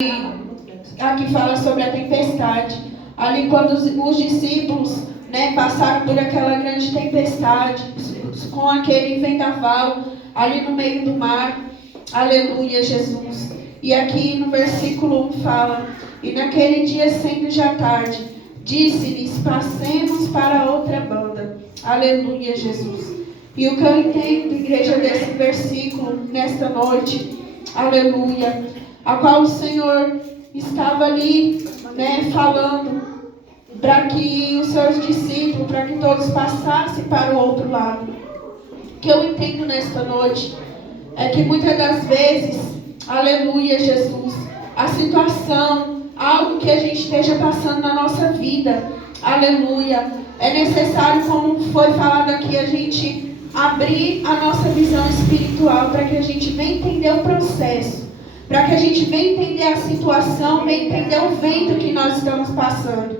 Aqui fala sobre a tempestade. Ali quando os discípulos, passaram por aquela grande tempestade, com aquele vendaval, ali no meio do mar. Aleluia, Jesus. E aqui no versículo 1 fala: e naquele dia, sendo já tarde, disse-lhes: passemos para outra banda. Aleluia, Jesus. E o que eu entendo, igreja, desse versículo, nesta noite, aleluia, a qual o Senhor estava ali, falando para que os seus discípulos, para que todos passassem para o outro lado. O que eu entendo nesta noite é que muitas das vezes, aleluia, Jesus, a situação, algo que a gente esteja passando na nossa vida, aleluia, é necessário, como foi falado aqui, a gente abrir a nossa visão espiritual para que a gente venha entender o processo, para que a gente venha entender a situação, venha entender o vento que nós estamos passando.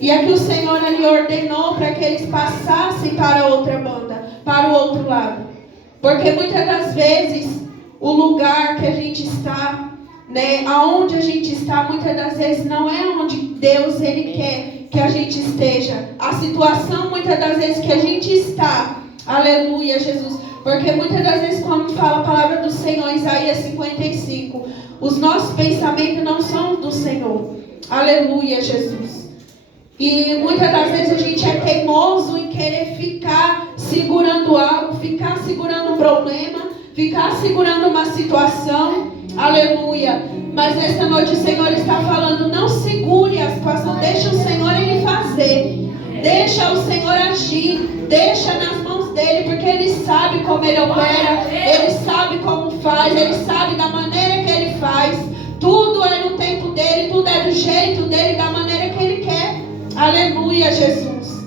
E aqui o Senhor ali ordenou para que eles passassem para outra banda, para o outro lado. Porque muitas das vezes o lugar que a gente está, aonde a gente está, muitas das vezes não é onde Deus ele quer que a gente esteja. A situação muitas das vezes que a gente está, aleluia, Jesus. Porque muitas das vezes quando fala a palavra do Senhor, Isaías 55, os nossos pensamentos não são do Senhor. Aleluia, Jesus. E muitas das vezes a gente é teimoso em querer ficar segurando algo, ficar segurando um problema, ficar segurando uma situação. Aleluia. Mas nesta noite o Senhor está falando: não segure a situação, deixa o Senhor ele fazer. Deixa o Senhor agir, deixa nas mãos dele, porque ele sabe como ele opera, ele sabe como faz, ele sabe da maneira que ele faz. Tudo é no tempo dele, tudo é do jeito dele, da maneira que ele quer. Aleluia, Jesus.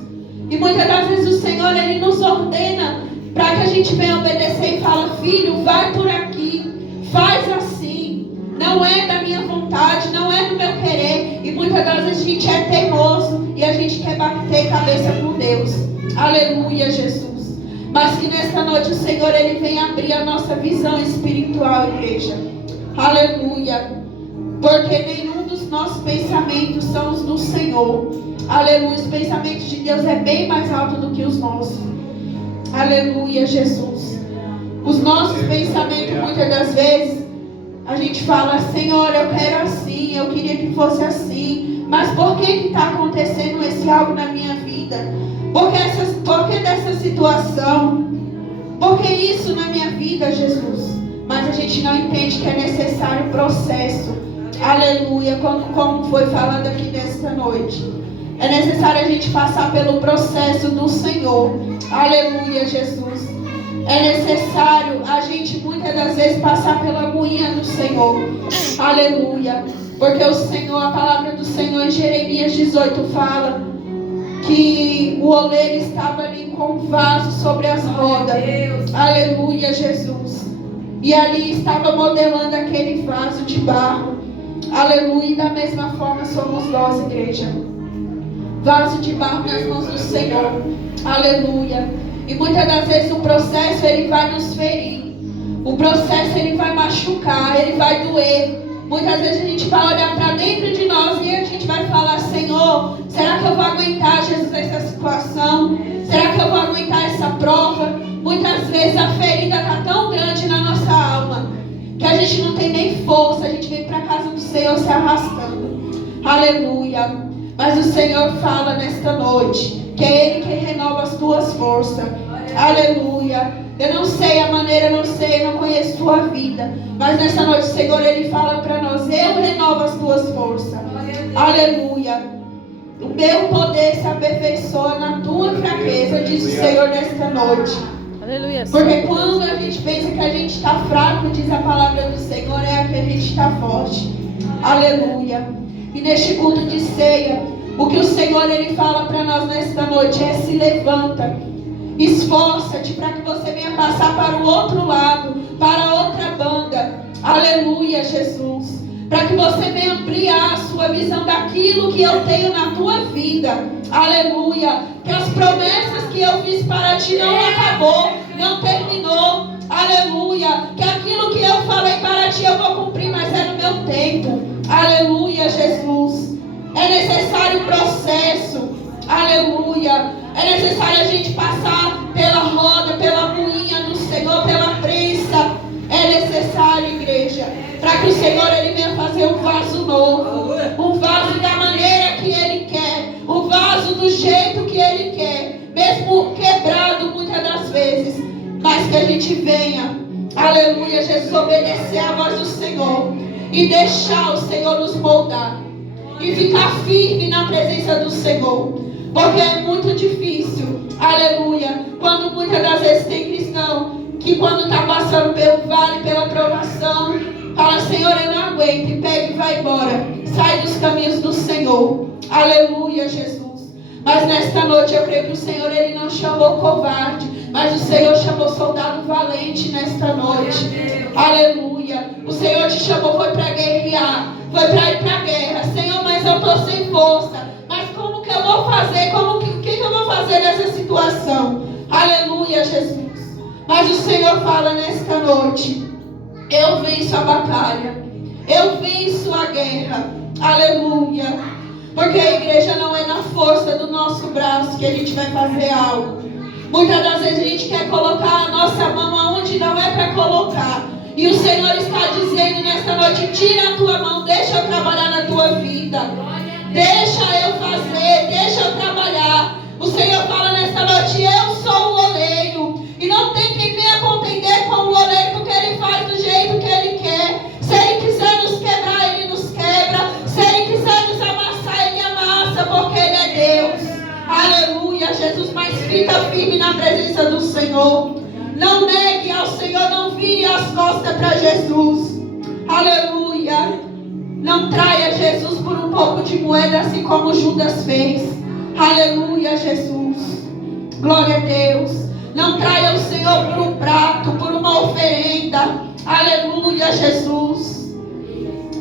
E muitas das vezes o Senhor ele nos ordena para que a gente venha obedecer e fala: filho, vai por aqui, faz assim. Não é da minha vontade, não é do meu querer. E muitas das vezes a gente é teimoso e a gente quer bater cabeça com Deus. Aleluia, Jesus. Mas que nesta noite o Senhor ele vem abrir a nossa visão espiritual, igreja. Aleluia. Porque nenhum dos nossos pensamentos são os do Senhor. Aleluia. Os pensamentos de Deus é bem mais alto do que os nossos. Aleluia, Jesus. Os nossos pensamentos muitas das vezes a gente fala: Senhor, eu quero assim, eu queria que fosse assim. Mas por que está acontecendo esse algo na minha vida? Por que dessa situação? Por que isso na minha vida, Jesus? Mas a gente não entende que é necessário o processo. Aleluia, como foi falado aqui nesta noite. É necessário a gente passar pelo processo do Senhor. Aleluia, Jesus. É necessário a gente muitas das vezes passar pela moinha do Senhor. Aleluia. Porque o Senhor, a palavra do Senhor em Jeremias 18 fala que o oleiro estava ali com um vaso sobre as rodas. Aleluia, Jesus. E ali estava modelando aquele vaso de barro. Aleluia. E da mesma forma somos nós, igreja. Vaso de barro nas mãos do Senhor. Aleluia. E muitas das vezes o processo ele vai nos ferir. O processo ele vai machucar, ele vai doer. Muitas vezes a gente vai olhar para dentro de nós e a gente vai falar: Senhor, será que eu vou aguentar, Jesus, essa situação? Será que eu vou aguentar essa prova? Muitas vezes a ferida está tão grande na nossa alma que a gente não tem nem força. A gente vem para a casa do Senhor se arrastando. Aleluia. Mas o Senhor fala nesta noite que é Ele que renova as tuas forças. Aleluia. Eu não sei a maneira, eu não conheço tua vida. Mas nessa noite o Senhor Ele fala para nós: eu renovo as tuas forças. Aleluia. O meu poder se aperfeiçoa na tua fraqueza, diz o Senhor nesta noite. Aleluia. Porque quando a gente pensa que a gente está fraco, diz a palavra do Senhor, é que a gente está forte. Aleluia. E neste culto de ceia, o que o Senhor ele fala para nós nesta noite é: se levanta, esforça-te para que você venha passar para o outro lado, para outra banda. Aleluia, Jesus. Para que você venha ampliar a sua visão daquilo que eu tenho na tua vida. Aleluia. Que as promessas que eu fiz para ti não acabou, não terminou. Aleluia. Que aquilo que eu falei para ti eu vou cumprir, mas é no meu tempo. Aleluia, Jesus. É necessário processo. Aleluia. É necessário a gente passar pela roda, pela moinha do Senhor, pela prensa. É necessário, igreja, para que o Senhor ele venha fazer um vaso novo, um vaso da maneira que Ele quer, um vaso do jeito que Ele quer, mesmo quebrado muitas das vezes, mas que a gente venha, aleluia, Jesus, obedecer à voz do Senhor e deixar o Senhor nos moldar e ficar firme na presença do Senhor, porque é muito difícil, aleluia, quando muitas das vezes tem cristão que quando está passando pelo vale, pela provação, fala, Senhor, eu não aguento, e pega e vai embora, sai dos caminhos do Senhor, aleluia, Jesus. Mas nesta noite eu creio que o Senhor ele não chamou covarde, mas o Senhor chamou soldado valente nesta noite, aleluia. O Senhor te chamou, foi para guerrear, foi para ir para a guerra. Senhor, mas eu estou sem força, mas como que eu vou fazer, o que eu vou fazer nessa situação, aleluia, Jesus. Mas o Senhor fala nesta noite, eu venço a batalha, eu venço a guerra, aleluia, porque a igreja não é na força do nosso braço que a gente vai fazer algo. Muitas das vezes a gente quer colocar a nossa mão aonde não é para colocar, e o Senhor está dizendo nesta noite, tira a tua mão, deixa eu trabalhar na tua vida, deixa eu fazer, deixa eu trabalhar. O Senhor fala nesta noite, eu sou o oleiro, e não tem quem venha contender com o oleiro, porque ele faz do jeito que ele quer. Se ele quiser nos quebrar, ele nos quebra. Se ele quiser nos amassar, ele amassa, porque ele é Deus. Aleluia, Jesus, mas fica firme na presença do Senhor. Não negue ao Senhor, não vire as costas para Jesus. Aleluia. Não traia Jesus por um pouco de moeda, assim como Judas fez. Aleluia, Jesus. Glória a Deus. Não traia o Senhor por um prato, por uma oferenda. Aleluia, Jesus.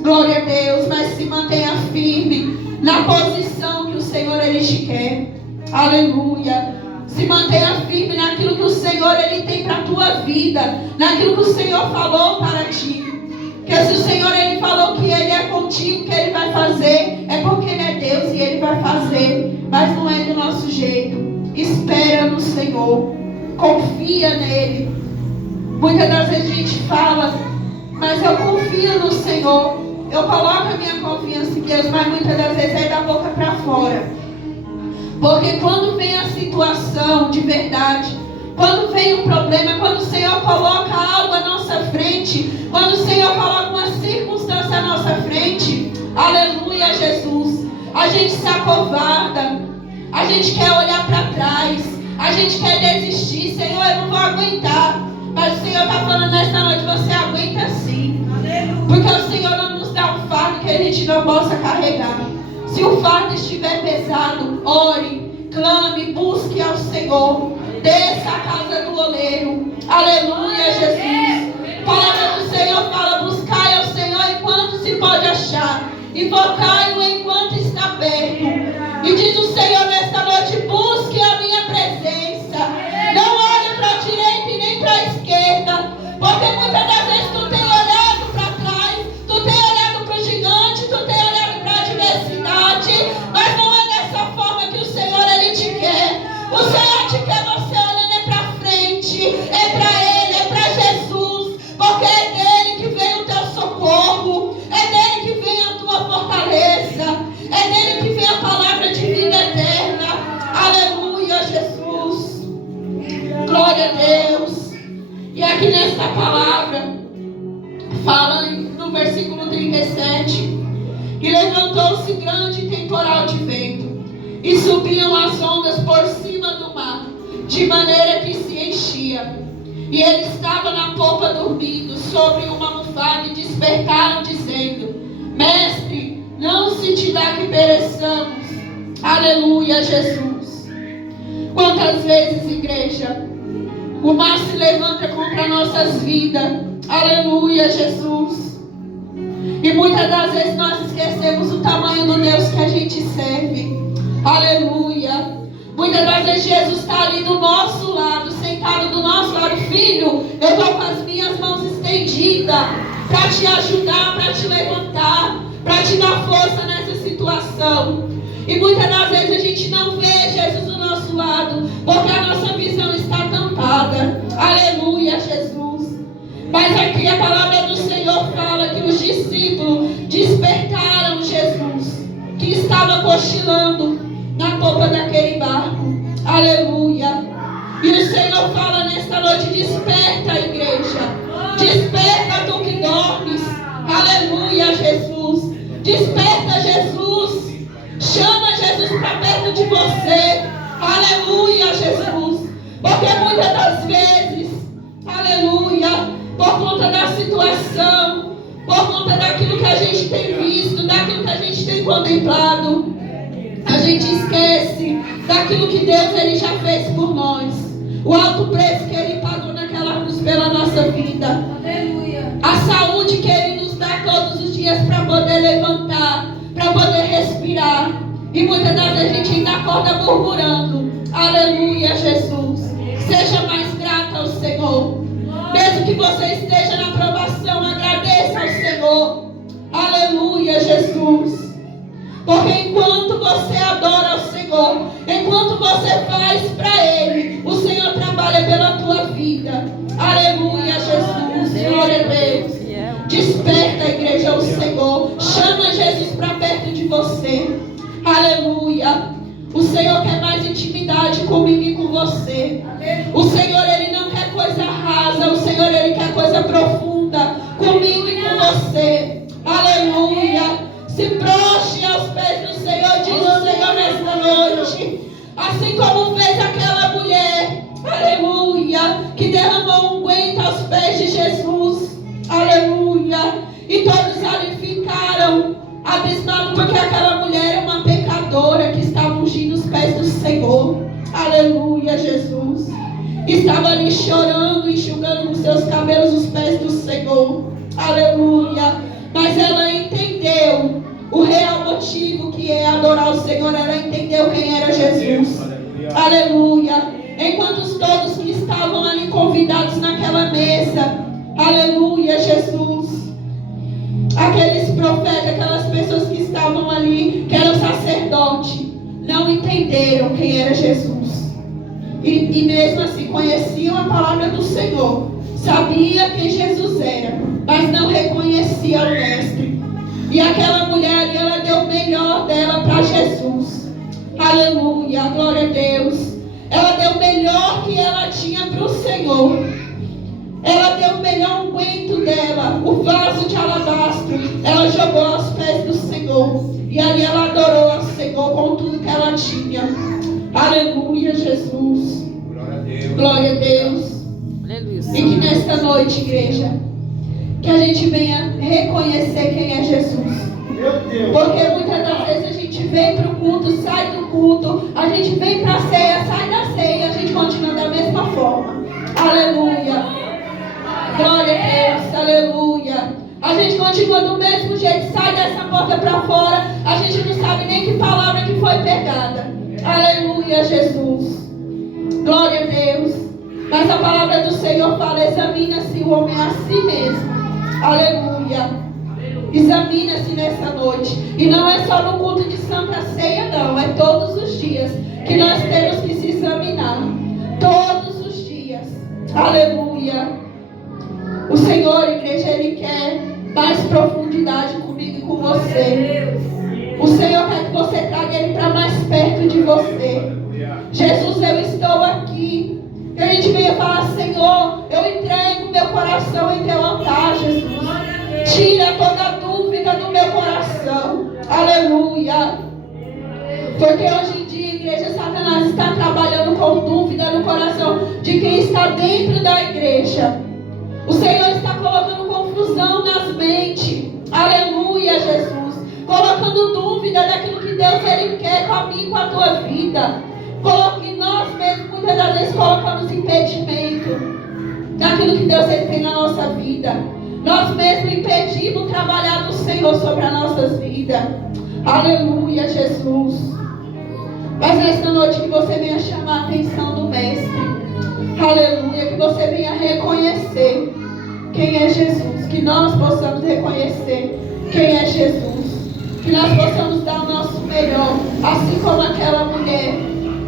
Glória a Deus. Mas se mantenha firme na posição que o Senhor ele te quer. Aleluia. Se mantenha firme naquilo que o Senhor ele tem para a tua vida, naquilo que o Senhor falou para ti. Porque se o Senhor ele falou que ele é contigo, que ele vai fazer, é porque ele é Deus e ele vai fazer. Mas não é do nosso jeito. Espera no Senhor. Confia nele. Muitas das vezes a gente fala, mas eu confio no Senhor, eu coloco a minha confiança em Deus, mas muitas das vezes é da boca para fora. Porque quando vem a situação de verdade, quando vem um problema, quando o Senhor coloca algo à nossa frente, quando o Senhor coloca uma circunstância à nossa frente, aleluia, Jesus, a gente se acovarda, a gente quer olhar para trás, a gente quer desistir. Senhor, eu não vou aguentar. Mas o Senhor está falando nesta noite, você aguenta sim. Porque o Senhor não nos dá um fardo que a gente não possa carregar. Se o fardo estiver pesado, ore, clame, busque ao Senhor. Desça a casa do oleiro. Aleluia, Jesus. A palavra do Senhor fala, buscai ao Senhor enquanto se pode achar. Invocai-o enquanto está perto. E diz o Senhor nesta noite, busque a minha presença. Não olhe para a direita e nem para a esquerda. Porque muitas das vezes tu tem olhado para trás, tu tem olhado para o gigante, tu tem olhado para a adversidade. Mas não é dessa forma que o Senhor ele te quer. O Senhor te quer você olhando para frente. É para Ele, é para Jesus. Porque é dele que vem o teu socorro. É dele que vem a tua fortaleza. É dele que vem a palavra de vida eterna. Aleluia, Jesus. Glória a Deus. E aqui nesta palavra, fala no versículo 37, e levantou-se grande temporal de vento, e subiam as ondas por cima do mar, de maneira que se enchia. E ele estava na popa dormindo, sobre uma almofada, e despertaram, dizendo, Mestre, não se te dá que pereçamos. Aleluia, Jesus. Quantas vezes, igreja, o mar se levanta contra nossas vidas. Aleluia, Jesus. E muitas das vezes nós esquecemos o tamanho do Deus que a gente serve. Aleluia. Muitas das vezes Jesus está ali do nosso lado, sentado do nosso lado. Filho, eu estou com as minhas mãos estendidas para te ajudar, para te levantar. para te dar força nessa situação. E muitas das vezes a gente não vê Jesus do nosso lado, porque a nossa visão está tampada. Aleluia, Jesus. Mas aqui a palavra do Senhor fala que os discípulos despertaram Jesus, que estava cochilando na popa daquele barco. Aleluia. E o Senhor fala nesta noite: desperta, igreja. Desperta, tu que dormes. Aleluia, Jesus. Desperta, Jesus. Chama Jesus para perto de você. Aleluia, Jesus. Porque muitas das vezes, aleluia, por conta da situação, por conta daquilo que a gente tem visto, daquilo que a gente tem contemplado, a gente esquece daquilo que Deus ele já fez por nós. O alto preço que Ele pagou naquela cruz pela nossa vida. Aleluia. A saúde que Ele nos dá todos os dias para poder levantar, para poder respirar. E muitas das vezes a gente ainda acorda murmurando. Aleluia, Jesus. Seja mais grata ao Senhor. Mesmo que você esteja na provação, agradeça ao Senhor. Aleluia, Jesus. Porque enquanto você adora ao Senhor, enquanto você faz para Ele, o Senhor trabalha pela tua vida. Aleluia, Jesus. Glória a Deus. Desperta, a igreja, ao Senhor. Chama Jesus para perto de você. Aleluia. O Senhor quer mais intimidade comigo e com você. O Senhor, Ele não quer coisa rasa. O Senhor, Ele quer coisa profunda comigo e com você. Aleluia. Se prostre aos pés do Senhor, diz o Senhor nesta noite. Assim como fez aquela mulher, aleluia, que derramou unguento aos pés de Jesus. Aleluia. E todos ali ficaram abismados, porque aquela mulher é uma pecadora que estava ungindo os pés do Senhor. Aleluia, Jesus. Estava ali chorando, enxugando com seus cabelos os pés do Senhor. Aleluia. Mas ela entendeu o real motivo que é adorar o Senhor. Ela entendeu quem era Jesus. Aleluia. Enquanto todos que estavam ali convidados naquela mesa, aleluia, Jesus, aqueles profetas, aquelas pessoas que estavam ali, que eram sacerdotes, não entenderam quem era Jesus. E mesmo assim conheciam a palavra do Senhor, sabia quem Jesus era, mas não reconhecia o Mestre. E aquela mulher ali, ela deu o melhor dela para Jesus. Aleluia, glória a Deus. Ela deu o melhor que ela tinha para o Senhor. Ela deu o melhor unguento dela, o vaso de alabastro. Ela jogou aos pés do Senhor. E ali ela adorou ao Senhor com tudo que ela tinha. Aleluia, Jesus. Glória a Deus. Glória a Deus. Aleluia. E que nesta noite, igreja, que a gente venha reconhecer quem é Jesus. Porque muitas das vezes a gente vem para o culto, sai do culto, a gente vem para a ceia, sai da ceia e a gente continua da mesma forma. Aleluia. Glória a Deus. Aleluia. A gente continua do mesmo jeito, sai dessa porta para fora, a gente não sabe nem que palavra que foi pegada. Aleluia, Jesus. Glória a Deus. Mas a palavra do Senhor fala: examina-se o homem a si mesmo. Aleluia. Examina-se nessa noite. E não é só no culto de Santa Ceia, não. É todos os dias que nós temos que se examinar. Todos os dias. Aleluia. O Senhor, igreja, Ele quer mais profundidade comigo e com você. O Senhor quer que você traga Ele para mais perto de você. Jesus, eu estou aqui. Que a gente venha falar: Senhor, eu entrego meu coração em teu altar, Jesus. Tira toda dúvida do meu coração. Aleluia. Porque hoje em dia, igreja, Satanás está trabalhando com dúvida no coração de quem está dentro da igreja. O Senhor está colocando confusão nas mentes. Aleluia, Jesus. Colocando dúvida daquilo que Deus Ele quer com a mim e com a tua vida. E nós mesmos, muitas das vezes, colocamos impedimento daquilo que Deus Ele tem na nossa vida. Nós mesmos impedimos trabalhar do Senhor sobre as nossas vidas. Aleluia, Jesus. Mas nesta noite que você venha chamar a atenção do Mestre. Aleluia, que você venha reconhecer quem é Jesus. Que nós possamos reconhecer quem é Jesus. assim como aquela mulher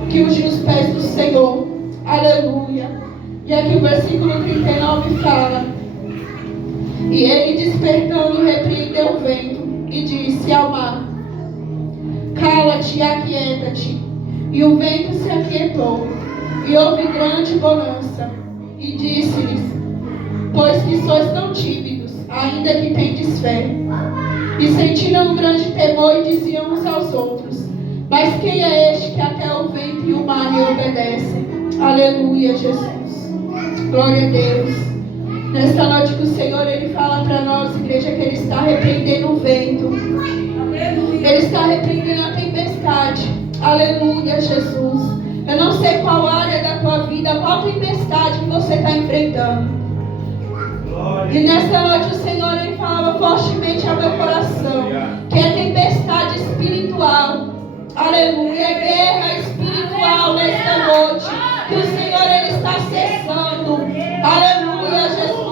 que ungiu os pés do Senhor. Aleluia. E aqui o versículo 39 fala: e ele, despertando, repreendeu o vento e disse ao mar: cala-te e aquieta-te. E o vento se aquietou, e houve grande bonança. E disse-lhes: pois que sois tão tímidos, ainda que tendes fé. E sentiram um grande temor e diziam uns aos outros: mas quem é este que até o vento e o mar lhe obedecem? Aleluia, Jesus. Glória a Deus. Nesta noite que o Senhor, Ele fala para nós, igreja, que Ele está repreendendo o vento. Ele está repreendendo a tempestade. Aleluia, Jesus. Eu não sei qual área da tua vida, qual tempestade que você está enfrentando. E nesta noite o Senhor, Ele falava fortemente ao meu coração que é tempestade espiritual. Aleluia, é guerra espiritual nesta noite que o Senhor, Ele está cessando. Aleluia, Jesus.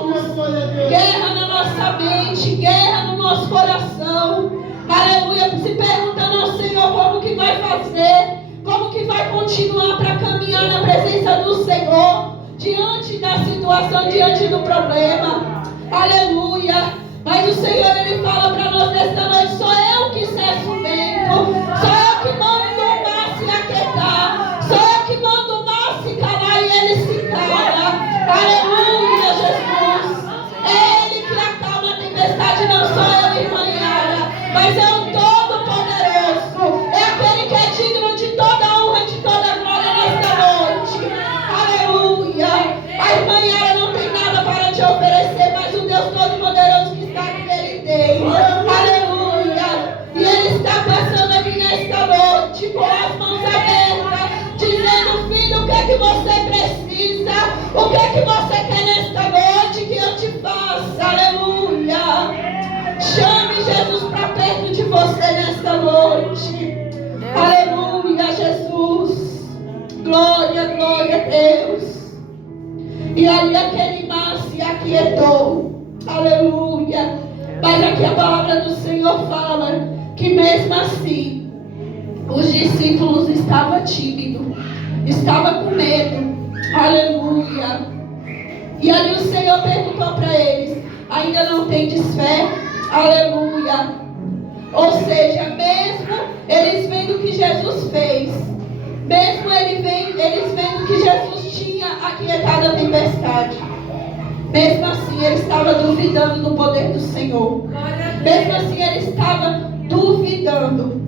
Guerra na nossa mente, guerra no nosso coração. Aleluia, se perguntando ao Senhor como que vai fazer, como que vai continuar para caminhar na presença do Senhor, diante da situação, diante do problema. Aleluia. Mas o Senhor, Ele fala para nós nesta noite: sou eu que cesso o vento, sou eu que mando o mar se aquietar, sou eu que mando o mar se calar e ele se cala. Aleluia, Jesus. É Ele que acalma a tempestade, não sou eu, irmã Yara, mas é o Todo-Poderoso, é aquele que é digno de toda honra, de toda glória nesta noite. Aleluia. A irmã Yara não tem nada para te oferecer, mas o Deus Todo-Poderoso que está aqui, Ele tem. Aleluia. E Ele está passando aqui nesta noite com as mãos abertas, dizendo: filho, o que é que você precisa? O que é que você quer nesta noite que eu te faça? Aleluia. Chame Jesus para perto de você nesta noite. Aleluia, Jesus. Glória, glória a Deus. E ali aquele mar se aquietou. Aleluia. Mas aqui a palavra do Senhor fala que mesmo assim os discípulos estavam tímidos, estavam com medo. Aleluia. E ali o Senhor perguntou para eles: ainda não tendes fé? Aleluia. Ou seja, mesmo eles vendo o que Jesus fez, mesmo eles vendo que Jesus tinha aquietado a tempestade, mesmo assim ele estava duvidando do poder do Senhor. Mesmo assim ele estava duvidando.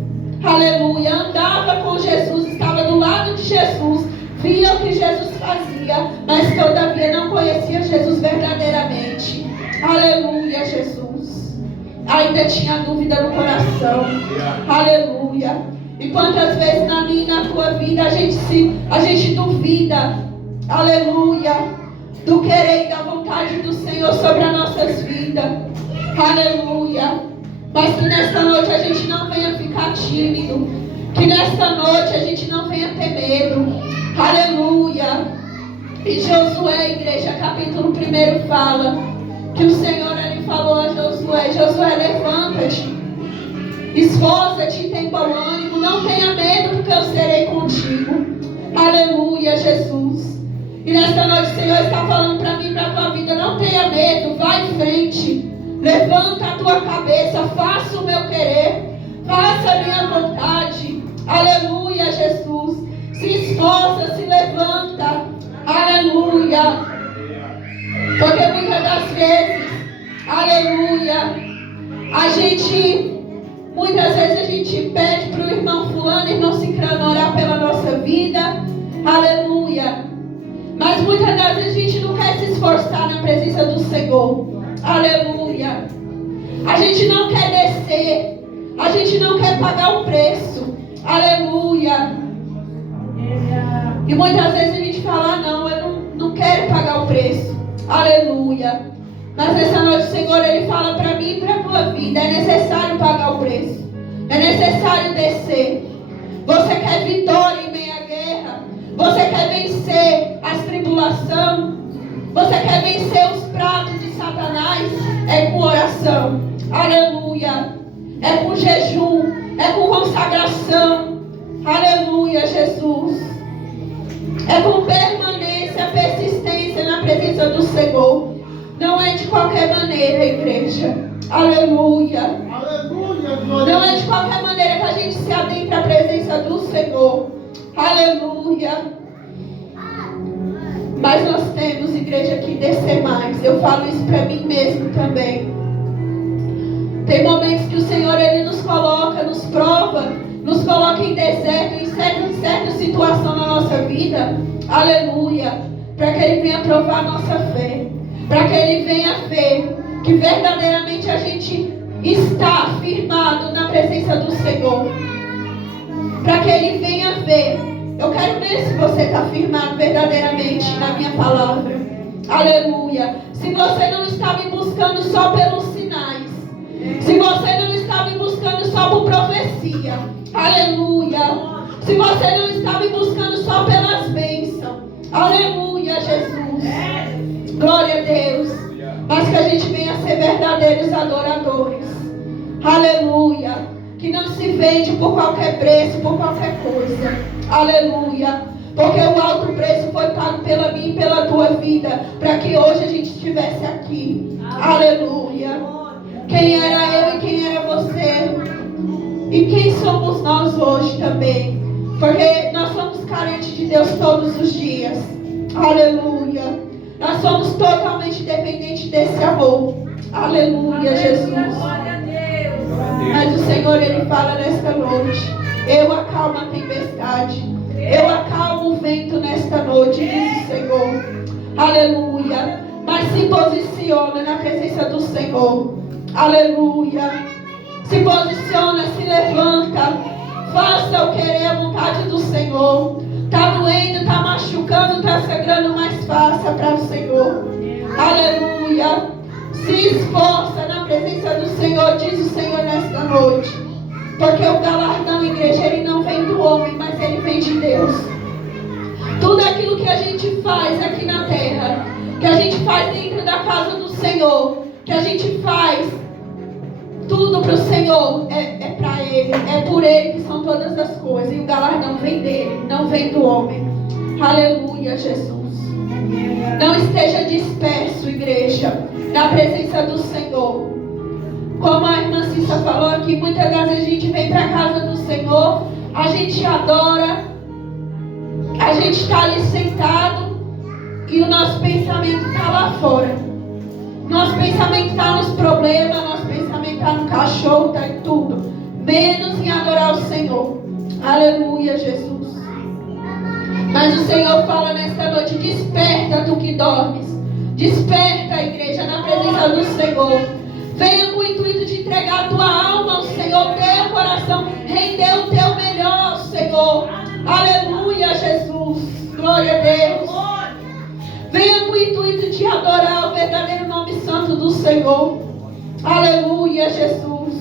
Aleluia. Andava com Jesus, estava do lado de Jesus, via o que Jesus fazia, mas todavia não conhecia Jesus verdadeiramente. Aleluia, Jesus. Ainda tinha dúvida no coração. Aleluia. E quantas vezes na minha e na tua vida a gente duvida, aleluia, do querer e da vontade do Senhor sobre as nossas vidas. Aleluia. Mas que nesta noite a gente não venha ficar tímido, que nesta noite a gente não venha ter medo. Aleluia. E Josué, igreja, capítulo 1 fala que o Senhor, Ele falou a Josué: Josué, levanta-te, esforça-te e tem bom ânimo, não tenha medo, porque eu serei contigo. Aleluia, Jesus. E nesta noite o Senhor está falando para mim e para a tua vida: não tenha medo, vai em frente, levanta a tua cabeça, faça o meu querer, faça a minha vontade. Aleluia, Jesus. Se esforça, se levanta. Aleluia. Porque muitas das vezes, aleluia, muitas vezes a gente pede para o irmão fulano, irmão cicrano orar pela nossa vida. Aleluia. Mas muitas das vezes a gente não quer se esforçar na presença do Senhor. Aleluia. A gente não quer descer, a gente não quer pagar o preço. Aleluia. E muitas vezes a gente fala: não, eu não quero pagar o preço. Aleluia. Mas nessa noite o Senhor, Ele fala para mim e para a tua vida: é necessário pagar o preço, é necessário descer. Você quer vitória em meio à guerra? Você quer vencer as tribulações? Você quer vencer os pratos de Satanás? É com oração. Aleluia. É com jejum, é com consagração. Jesus. É com permanência, persistência na presença do Senhor. Não é de qualquer maneira, igreja. Aleluia. Não é de qualquer maneira que a gente se adentra à presença do Senhor. Aleluia. Mas nós temos, igreja, que descer mais. Eu falo isso para mim mesmo também. Tem momentos que o Senhor, Ele nos coloca, nos prova, nos coloca em deserto, em certa situação na nossa vida. Aleluia. Para que Ele venha provar a nossa fé. Para que Ele venha ver que verdadeiramente a gente está firmado na presença do Senhor. Para que Ele venha ver. Eu quero ver se você está firmado verdadeiramente na minha palavra. Aleluia. Se você não está me buscando só pelos sinais. Se você não está me buscando só por profecia. Aleluia. Se você não está me buscando só pelas bênçãos. Aleluia, Jesus. Glória a Deus. Mas que a gente venha ser verdadeiros adoradores. Aleluia. Que não se vende por qualquer preço, por qualquer coisa. Aleluia. Porque o alto preço foi pago pela minha e pela tua vida. Para que hoje a gente estivesse aqui. Aleluia. Quem era eu e quem era você? E quem somos nós hoje também? Porque nós somos carentes de Deus todos os dias. Aleluia. Nós somos totalmente dependentes desse amor. Aleluia, Jesus. Mas o Senhor, Ele fala nesta noite: eu acalmo a tempestade, eu acalmo o vento nesta noite, diz o Senhor. Aleluia. Mas se posiciona na presença do Senhor. Aleluia. Se posiciona, se levanta, faça o querer, a vontade do Senhor. Está doendo, está machucando, está sangrando, mas faça para o Senhor. Aleluia. Se esforça na presença do Senhor, diz o Senhor nesta noite. Porque o galardão, igreja, ele não vem do homem, mas ele vem de Deus. Tudo aquilo que a gente faz aqui na terra, que a gente faz dentro da casa do Senhor, que a gente faz tudo para o Senhor, é para Ele, é por Ele que são todas as coisas. E o galardão vem dele, não vem do homem. Aleluia, Jesus. Não esteja disperso, igreja, na presença do Senhor. Como a irmã Cissa falou aqui, muitas vezes a gente vem para a casa do Senhor, a gente adora, a gente está ali sentado e o nosso pensamento está lá fora. Nosso pensamento está nos problemas, nosso pensamento está no cachorro, está em tudo, menos em adorar o Senhor. Aleluia, Jesus. Mas o Senhor fala nesta noite: desperta, tu que dormes. Desperta, igreja, na presença do Senhor. Venha com o intuito de entregar a tua alma ao Senhor, teu coração, render o teu melhor ao Senhor. Aleluia, Jesus. Glória a Deus. Venha com o intuito de adorar o verdadeiro nome santo do Senhor. Aleluia, Jesus.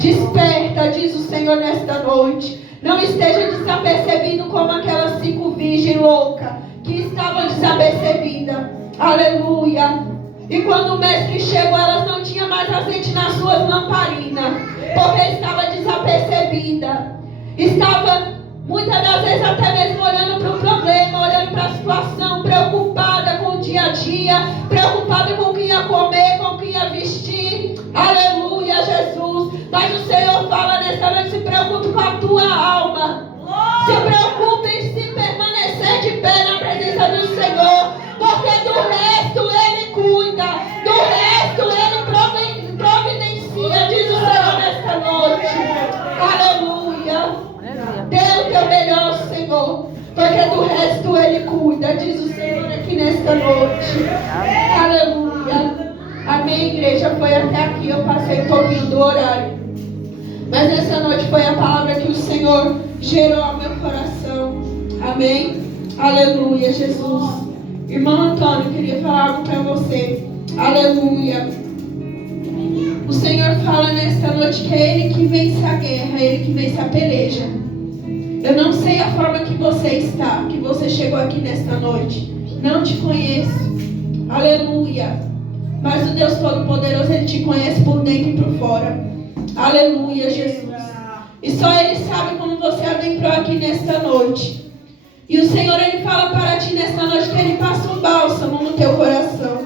Desperta, diz o Senhor nesta noite. Não esteja desapercebido como aquelas 5 virgens loucas que estavam desapercebidas. Aleluia. E quando o mestre chegou, elas não tinham mais azeite nas suas lamparinas, porque estava desapercebida. Estava, muitas das vezes, até mesmo olhando para o problema, olhando para a situação, preocupada com o dia a dia, preocupada com o que ia comer, com o que ia vestir. Aleluia, Jesus. Mas o Senhor fala nessa noite: se preocupe com a tua alma. Se preocupe em se permanecer de pé na presença do Senhor, porque do resto Ele cuida, do resto Ele providencia, diz o Senhor nesta noite. Aleluia. Dê o teu melhor, Senhor, porque do resto Ele cuida, diz o Senhor aqui nesta noite. Aleluia. Amém, igreja. Foi até aqui, eu passei um pouquinho do horário, mas nessa noite foi a palavra que o Senhor gerou ao meu coração. Amém. Aleluia, Jesus. Irmão Antônio, queria falar algo para você. Aleluia. O Senhor fala nesta noite que é Ele que vence a guerra, é Ele que vence a peleja. Eu não sei a forma que você está, que você chegou aqui nesta noite. Não te conheço. Aleluia. Mas o Deus Todo-Poderoso, Ele te conhece por dentro e por fora. Aleluia, Jesus. E só Ele sabe como você adentrou aqui nesta noite. E o Senhor, Ele fala para ti nesta noite que Ele passa um bálsamo no teu coração.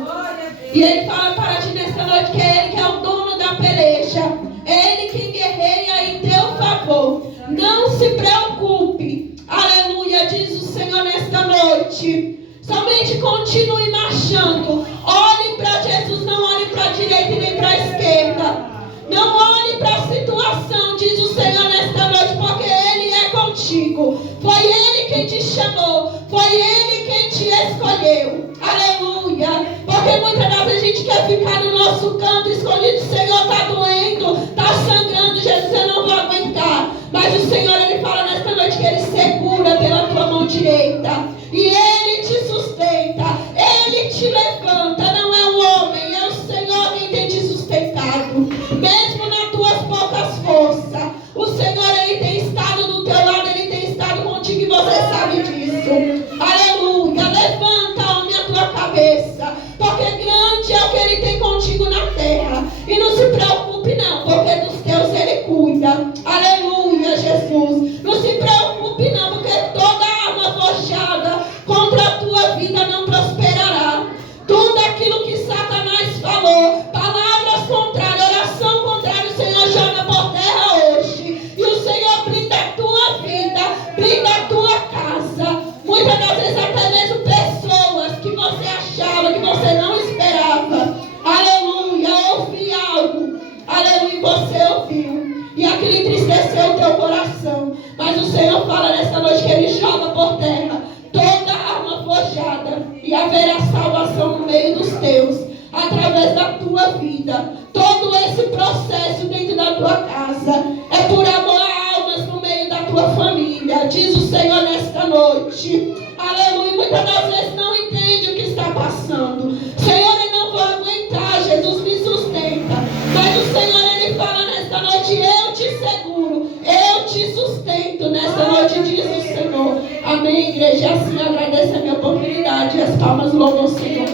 E Ele fala para ti nesta noite que é Ele que é o dono da peleja. É Ele quem guerreia em teu favor. Não se preocupe. Aleluia, diz o Senhor nesta noite. Somente continue marchando. Olhe para Jesus, não olhe para a direita e nem para a esquerda. Não olhe para a situação, diz o Senhor nesta noite, porque Ele é contigo. Foi Ele quem te chamou. Foi Ele quem te escolheu. Aleluia. Porque muitas das vezes a gente quer ficar no nosso canto escondido. O Senhor está doendo, está sangrando. Jesus, eu não vou aguentar. Mas o Senhor, Ele fala nesta noite que Ele segura pela tua mão direita. E Ele te sustenta. Ele te levanta. Não é um homem, é o Senhor quem tem te sustentado. Mesmo nas tuas poucas forças, o Senhor, Ele tem estado do teu lado, Ele tem estado contigo e você sabe disso. Aleluia. Levanta, homem, a tua cabeça, porque grande é o que Ele tem contigo na terra. E não se preocupe não, porque dos teus Ele cuida. Aleluia, Jesus. Não se preocupe não, porque toda arma forjada contra a tua vida não prosperará. Tudo aquilo que Satanás falou, palavras contrárias, oração contrária, o Senhor joga por terra hoje. E o Senhor brinda a tua vida, brinda a tua casa. Muitas das vezes até mesmo pessoas que você achava, que você não esperava. Aleluia, ouvi algo. Aleluia, você ouviu. E aquilo entristeceu o teu coração. Mas o Senhor fala nesta noite que Ele joga por terra toda arma forjada, e haverá salvação no meio dos teus, através da tua vida. Todo esse processo dentro da tua casa é por amor a almas no meio da tua família, diz o Senhor nesta noite. Aleluia. Muitas das vezes não entende o que está passando. Senhor, eu não vou aguentar, Jesus me sustenta. Mas o Senhor, Ele fala nesta noite, eu te seguro, eu te sustento nesta noite, diz o Senhor. Amém, igreja. Assim eu agradeço a minha oportunidade e as palmas louvam o Senhor.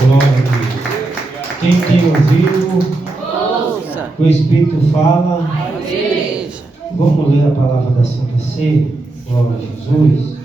Glória a Deus. Quem tem ouvido, ouça. O Espírito fala. Vamos ler a palavra da Santa Ceia. Glória a Jesus.